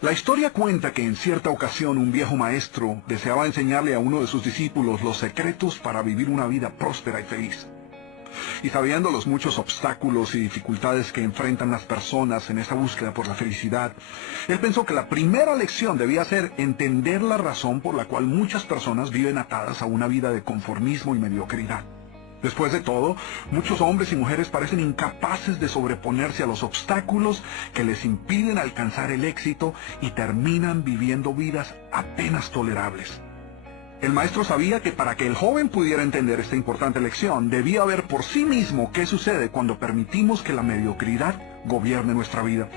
La historia cuenta que en cierta ocasión un viejo maestro deseaba enseñarle a uno de sus discípulos los secretos para vivir una vida próspera y feliz. Y sabiendo los muchos obstáculos y dificultades que enfrentan las personas en esa búsqueda por la felicidad, él pensó que la primera lección debía ser entender la razón por la cual muchas personas viven atadas a una vida de conformismo y mediocridad. Después de todo, muchos hombres y mujeres parecen incapaces de sobreponerse a los obstáculos que les impiden alcanzar el éxito y terminan viviendo vidas apenas tolerables. El maestro sabía que para que el joven pudiera entender esta importante lección, debía ver por sí mismo qué sucede cuando permitimos que la mediocridad gobierne nuestra vida.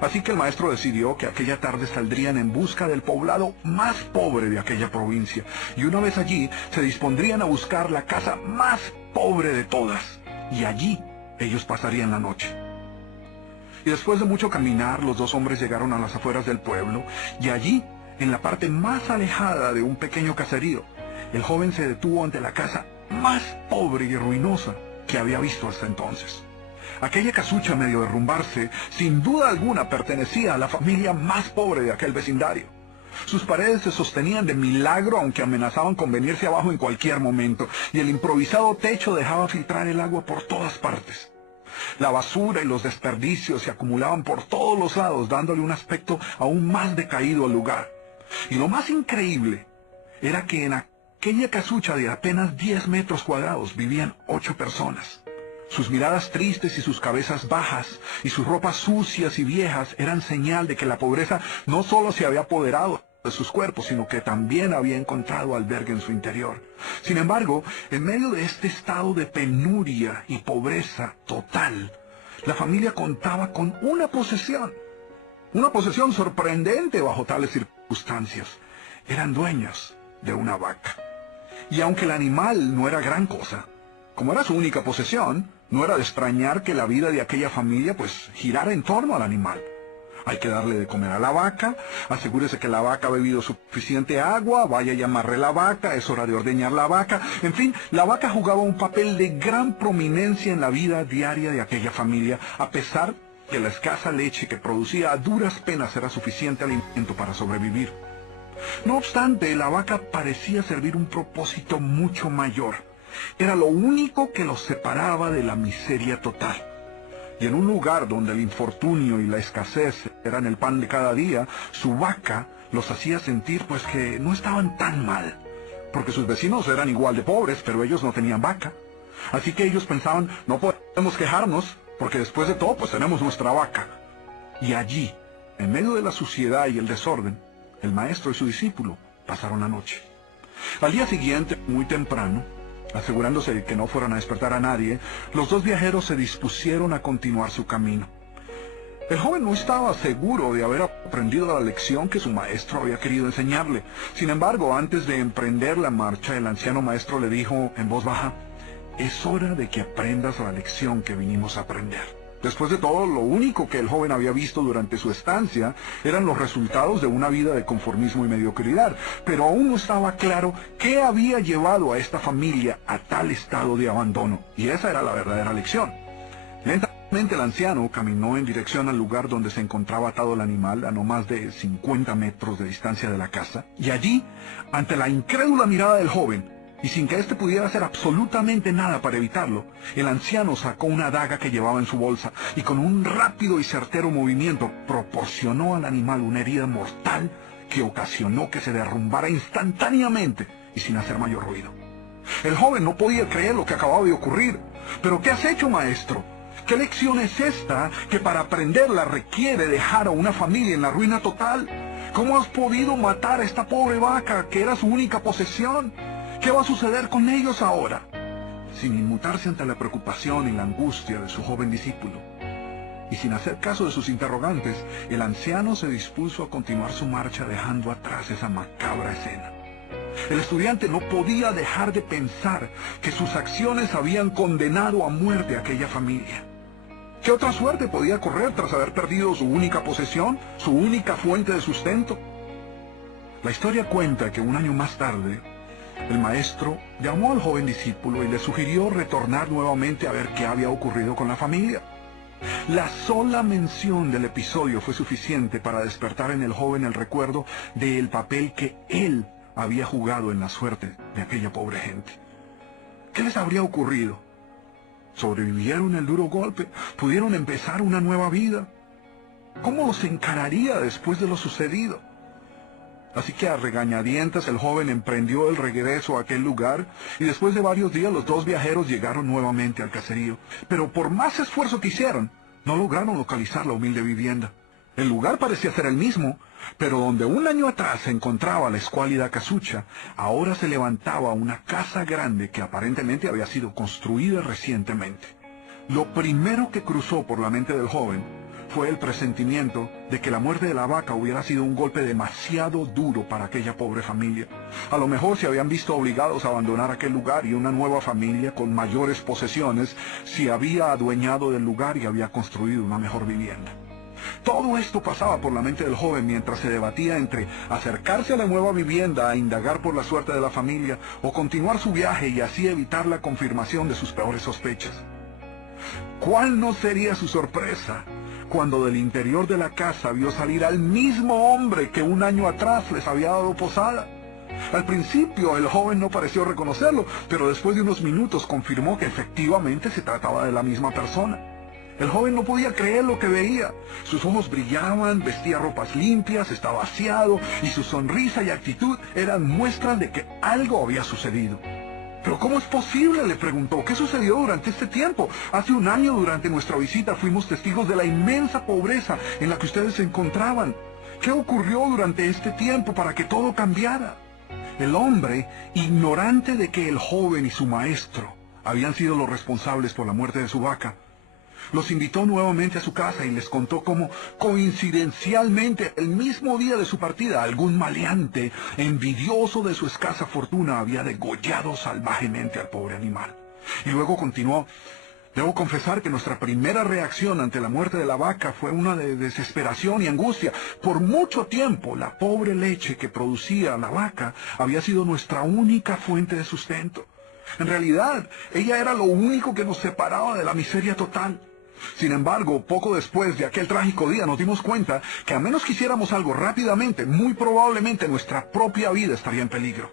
Así que el maestro decidió que aquella tarde saldrían en busca del poblado más pobre de aquella provincia, y una vez allí se dispondrían a buscar la casa más pobre de todas, y allí ellos pasarían la noche. Y después de mucho caminar, los dos hombres llegaron a las afueras del pueblo, y allí, en la parte más alejada de un pequeño caserío, el joven se detuvo ante la casa más pobre y ruinosa que había visto hasta entonces. Aquella casucha, medio derrumbarse, sin duda alguna pertenecía a la familia más pobre de aquel vecindario. Sus paredes se sostenían de milagro, aunque amenazaban con venirse abajo en cualquier momento, y el improvisado techo dejaba filtrar el agua por todas partes. La basura y los desperdicios se acumulaban por todos los lados, dándole un aspecto aún más decaído al lugar. Y lo más increíble era que en aquella casucha de apenas 10 metros cuadrados vivían 8 personas. Sus miradas tristes y sus cabezas bajas y sus ropas sucias y viejas eran señal de que la pobreza no solo se había apoderado de sus cuerpos, sino que también había encontrado albergue en su interior. Sin embargo, en medio de este estado de penuria y pobreza total, la familia contaba con una posesión sorprendente bajo tales circunstancias. Eran dueños de una vaca. Y aunque el animal no era gran cosa, como era su única posesión, no era de extrañar que la vida de aquella familia girara en torno al animal. Hay que darle de comer a la vaca, asegúrese que la vaca ha bebido suficiente agua, vaya y amarre la vaca, es hora de ordeñar la vaca. En fin, la vaca jugaba un papel de gran prominencia en la vida diaria de aquella familia, a pesar que la escasa leche que producía a duras penas era suficiente alimento para sobrevivir. No obstante, la vaca parecía servir un propósito mucho mayor. Era lo único que los separaba de la miseria total. Y en un lugar donde el infortunio y la escasez eran el pan de cada día, su vaca los hacía sentir que no estaban tan mal, porque sus vecinos eran igual de pobres, pero ellos no tenían vaca. Así que ellos pensaban, no podemos quejarnos, porque después de todo tenemos nuestra vaca. Y allí, en medio de la suciedad y el desorden, el maestro y su discípulo pasaron la noche. Al día siguiente, muy temprano, asegurándose de que no fueran a despertar a nadie, los dos viajeros se dispusieron a continuar su camino. El joven no estaba seguro de haber aprendido la lección que su maestro había querido enseñarle. Sin embargo, antes de emprender la marcha, el anciano maestro le dijo en voz baja, «Es hora de que aprendas la lección que vinimos a aprender». Después de todo, lo único que el joven había visto durante su estancia eran los resultados de una vida de conformismo y mediocridad, pero aún no estaba claro qué había llevado a esta familia a tal estado de abandono, y esa era la verdadera lección. Lentamente el anciano caminó en dirección al lugar donde se encontraba atado el animal, a no más de 50 metros de distancia de la casa, y allí, ante la incrédula mirada del joven, y sin que éste pudiera hacer absolutamente nada para evitarlo, el anciano sacó una daga que llevaba en su bolsa y con un rápido y certero movimiento proporcionó al animal una herida mortal que ocasionó que se derrumbara instantáneamente y sin hacer mayor ruido. El joven no podía creer lo que acababa de ocurrir. «¿Pero qué has hecho, maestro? ¿Qué lección es esta que para aprenderla requiere dejar a una familia en la ruina total? ¿Cómo has podido matar a esta pobre vaca que era su única posesión? ¿Qué va a suceder con ellos ahora?» Sin inmutarse ante la preocupación y la angustia de su joven discípulo, y sin hacer caso de sus interrogantes, el anciano se dispuso a continuar su marcha dejando atrás esa macabra escena. El estudiante no podía dejar de pensar que sus acciones habían condenado a muerte a aquella familia. ¿Qué otra suerte podía correr tras haber perdido su única posesión, su única fuente de sustento? La historia cuenta que un año más tarde, el maestro llamó al joven discípulo y le sugirió retornar nuevamente a ver qué había ocurrido con la familia. La sola mención del episodio fue suficiente para despertar en el joven el recuerdo del papel que él había jugado en la suerte de aquella pobre gente. ¿Qué les habría ocurrido? ¿Sobrevivieron el duro golpe? ¿Pudieron empezar una nueva vida? ¿Cómo los encararía después de lo sucedido? Así que a regañadientes el joven emprendió el regreso a aquel lugar y después de varios días los dos viajeros llegaron nuevamente al caserío. Pero por más esfuerzo que hicieron, no lograron localizar la humilde vivienda. El lugar parecía ser el mismo, pero donde un año atrás se encontraba la escuálida casucha, ahora se levantaba una casa grande que aparentemente había sido construida recientemente. Lo primero que cruzó por la mente del joven fue el presentimiento de que la muerte de la vaca hubiera sido un golpe demasiado duro para aquella pobre familia. A lo mejor se habían visto obligados a abandonar aquel lugar y una nueva familia con mayores posesiones se había adueñado del lugar y había construido una mejor vivienda. Todo esto pasaba por la mente del joven mientras se debatía entre acercarse a la nueva vivienda a indagar por la suerte de la familia o continuar su viaje y así evitar la confirmación de sus peores sospechas. ¿Cuál no sería su sorpresa cuando del interior de la casa vio salir al mismo hombre que un año atrás les había dado posada? Al principio el joven no pareció reconocerlo, pero después de unos minutos confirmó que efectivamente se trataba de la misma persona. El joven no podía creer lo que veía. Sus ojos brillaban, vestía ropas limpias, estaba aseado y su sonrisa y actitud eran muestras de que algo había sucedido. ¿Pero cómo es posible?, le preguntó. ¿Qué sucedió durante este tiempo? Hace un año durante nuestra visita fuimos testigos de la inmensa pobreza en la que ustedes se encontraban. ¿Qué ocurrió durante este tiempo para que todo cambiara? El hombre, ignorante de que el joven y su maestro habían sido los responsables por la muerte de su vaca, los invitó nuevamente a su casa y les contó cómo, coincidencialmente, el mismo día de su partida, algún maleante, envidioso de su escasa fortuna, había degollado salvajemente al pobre animal. Y luego continuó: debo confesar que nuestra primera reacción ante la muerte de la vaca fue una de desesperación y angustia. Por mucho tiempo, la pobre leche que producía la vaca había sido nuestra única fuente de sustento. En realidad, ella era lo único que nos separaba de la miseria total. Sin embargo, poco después de aquel trágico día nos dimos cuenta que a menos que hiciéramos algo rápidamente, muy probablemente nuestra propia vida estaría en peligro.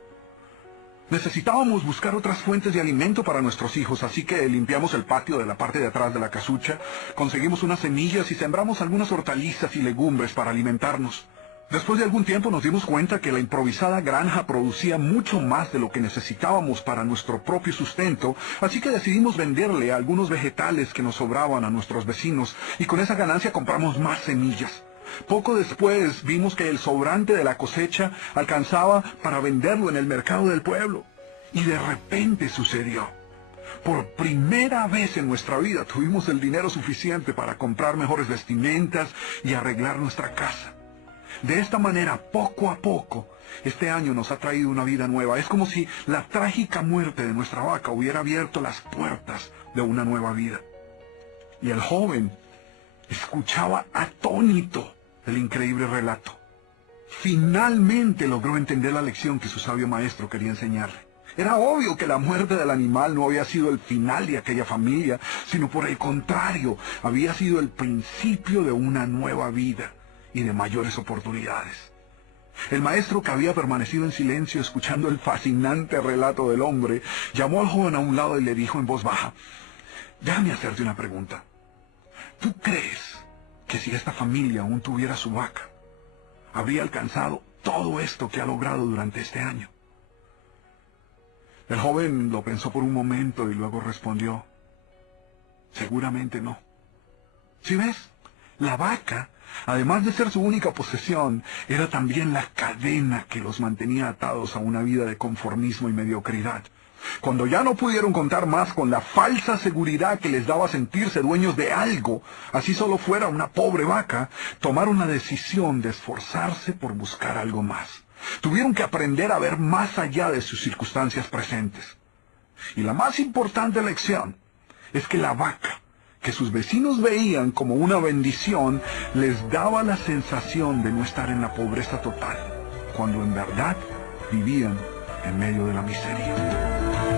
Necesitábamos buscar otras fuentes de alimento para nuestros hijos, así que limpiamos el patio de la parte de atrás de la casucha, conseguimos unas semillas y sembramos algunas hortalizas y legumbres para alimentarnos. Después de algún tiempo nos dimos cuenta que la improvisada granja producía mucho más de lo que necesitábamos para nuestro propio sustento, así que decidimos venderle algunos vegetales que nos sobraban a nuestros vecinos y con esa ganancia compramos más semillas. Poco después vimos que el sobrante de la cosecha alcanzaba para venderlo en el mercado del pueblo. Y de repente sucedió. Por primera vez en nuestra vida tuvimos el dinero suficiente para comprar mejores vestimentas y arreglar nuestra casa. De esta manera, poco a poco, este año nos ha traído una vida nueva. Es como si la trágica muerte de nuestra vaca hubiera abierto las puertas de una nueva vida. Y el joven escuchaba atónito el increíble relato. Finalmente logró entender la lección que su sabio maestro quería enseñarle. Era obvio que la muerte del animal no había sido el final de aquella familia, sino por el contrario, había sido el principio de una nueva vida y de mayores oportunidades. El maestro, que había permanecido en silencio escuchando el fascinante relato del hombre, llamó al joven a un lado y le dijo en voz baja: déjame hacerte una pregunta. ¿Tú crees que si esta familia aún tuviera su vaca, habría alcanzado todo esto que ha logrado durante este año? El joven lo pensó por un momento y luego respondió: seguramente no. ¿Sí ves? La vaca, además de ser su única posesión, era también la cadena que los mantenía atados a una vida de conformismo y mediocridad. Cuando ya no pudieron contar más con la falsa seguridad que les daba sentirse dueños de algo, así solo fuera una pobre vaca, tomaron la decisión de esforzarse por buscar algo más. Tuvieron que aprender a ver más allá de sus circunstancias presentes. Y la más importante lección es que la vaca, que sus vecinos veían como una bendición, les daba la sensación de no estar en la pobreza total, cuando en verdad vivían en medio de la miseria.